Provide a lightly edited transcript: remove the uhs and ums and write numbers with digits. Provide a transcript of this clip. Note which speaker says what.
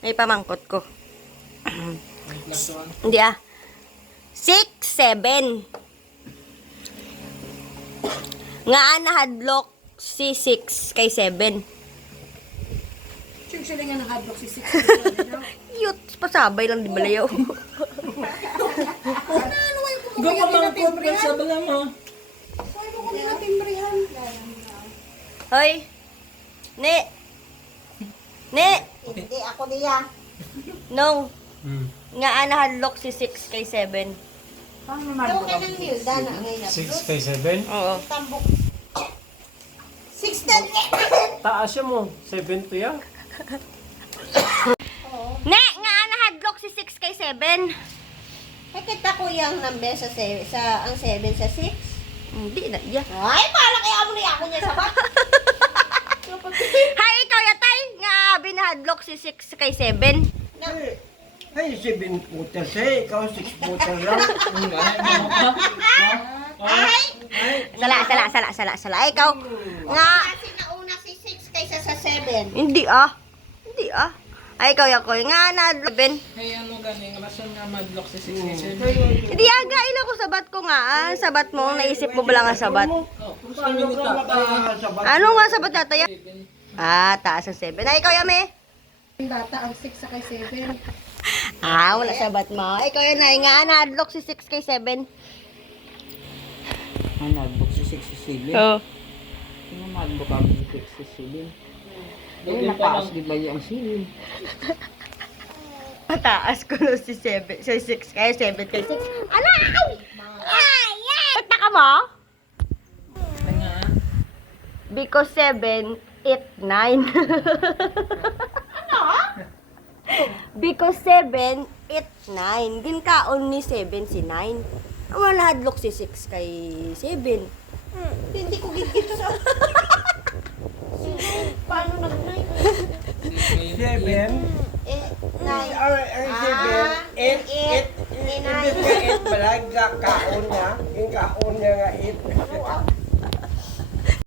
Speaker 1: May pamangkot ko.
Speaker 2: Last one.
Speaker 1: Hindi 6, 7. Nga nahadlok si 6 kay 7.
Speaker 3: Siyempre sila nga nakadlock si 6.
Speaker 1: Yut, pasabay lang di balayaw.
Speaker 2: Gawa mangkot ka sa balang ha.
Speaker 3: Ay, mo kami na timbrihan.
Speaker 1: Hoy. Ne.
Speaker 3: Hindi, ako niya.
Speaker 1: No. Nga nahadlok si 6 kay 7.
Speaker 3: Ito ka ng Hilda na ngayon.
Speaker 4: 6 kay 7.
Speaker 1: Oo.
Speaker 3: Tambok. 6
Speaker 4: Taas siya mo. 7 to yan.
Speaker 1: Ne, nga nahadlok si 6 kay 7.
Speaker 3: Nakita ko yung number sa ang 7 sa 6.
Speaker 1: Hindi na iya.
Speaker 3: Ay, para kaya mo na ako niya sa bat.
Speaker 1: Hay, ikaw yatay. Nga binahadlok si 6 kay 7.
Speaker 5: Ay, 7 footer siya. Ikaw 6 footer lang.
Speaker 1: Sala. Ikaw. Nga.
Speaker 3: Kasi nauna si 6 kaysa sa 7.
Speaker 1: Hindi Ay, ikaw yakoy. Nga nahadlok 7.
Speaker 2: Ay ano gani, nga masan nga madlock si 67.
Speaker 1: Hindi aga, ila ko sabat ko nga. Sabat mo, naisip mo ba lang ang sabat?
Speaker 2: Oh, kung saan yung tatay.
Speaker 1: Ano nga sabat nataya? Taas ang 7. Ay, ikaw yame.
Speaker 3: Bata ang 6 sa kay 7.
Speaker 1: Wala sabat mo. Ikaw yun ay nga nahadlok si 6 kay 7.
Speaker 5: Nagbook si 67.
Speaker 1: Oo.
Speaker 5: Sino nagbook ang 67? Ay, nakaas di ba yung silin?
Speaker 1: Pataas ko no si 7. Si 6 kay 7 kay 6. Alay! Ba't ka mo?
Speaker 2: Ay nga.
Speaker 1: Because 7, 8, 9. Because 7, 8, 9. Ginkaon ni 7 si 9. Ang nahadlok si 6 kay 7.
Speaker 3: Hindi ko gigit sa... Paano nag-9?
Speaker 5: 7?
Speaker 3: 9.
Speaker 5: Or 7? 8? Ibig ka 8 pala. Kaon niya. Yung kaon niya nga 8.